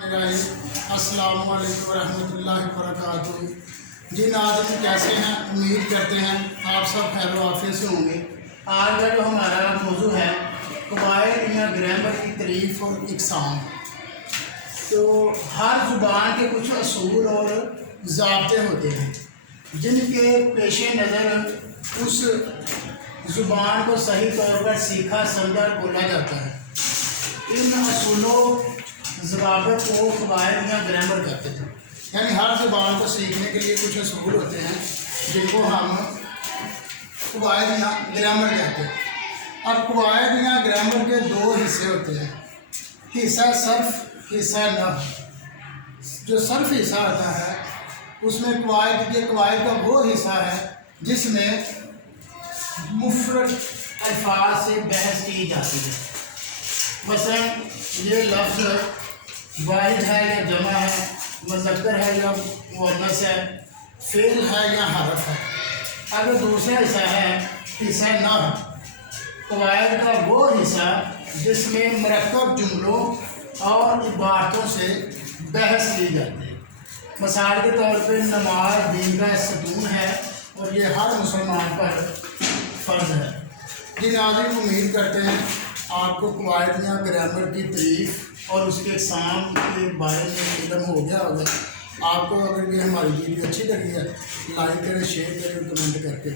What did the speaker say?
السلام علیکم ورحمۃ اللہ وبرکاتہ۔ جی ناظرین، کیسے ہیں؟ امید کرتے ہیں آپ سب خیر و عافیت سے ہوں گے۔ آج کا جو ہمارا موضوع ہے قواعد یا گرامر کی تعریف اور اقسام۔ تو ہر زبان کے کچھ اصول اور ضابطے ہوتے ہیں جن کے پیش نظر اس زبان کو صحیح طور پر سیکھا سمجھا اور بولا جاتا ہے۔ ان اصولوں ضوابط کو قواعد یا گرامر کہتے ہیں، یعنی ہر زبان کو سیکھنے کے لیے کچھ اصول ہوتے ہیں جن کو ہم قواعد یا گرامر کہتے ہیں۔ اب قواعد یا گرامر کے دو حصے ہوتے ہیں، حصہ صرف، حصہ نحو۔ جو صرف حصہ ہوتا ہے اس میں قواعد کا وہ حصہ ہے جس میں مفرد الفاظ سے بحث کی جاتی ہے۔ مثلا یہ لفظ واحد ہے یا جمع ہے، مذکر ہے یا مؤنث ہے، فعل ہے یا حرف ہے۔ اگر دوسرا حصہ ہے حصہ نحو، قواعد کا وہ حصہ جس میں مرکب جملوں اور عبارتوں سے بحث کی جاتی ہے۔ مثال کے طور پہ نماز دین کا ستون ہے اور یہ ہر مسلمان پر فرض ہے۔ جی ناظرین، امید کرتے ہیں آپ کو قواعد یا گرامر کی تعریف اور اس کے اقسام کے بارے میں علم ہو گیا ہوگا۔ آپ کو اگر یہ ہماری ویڈیو اچھی لگی ہے، لائک کریں، شیئر کریں، کمنٹ کر کے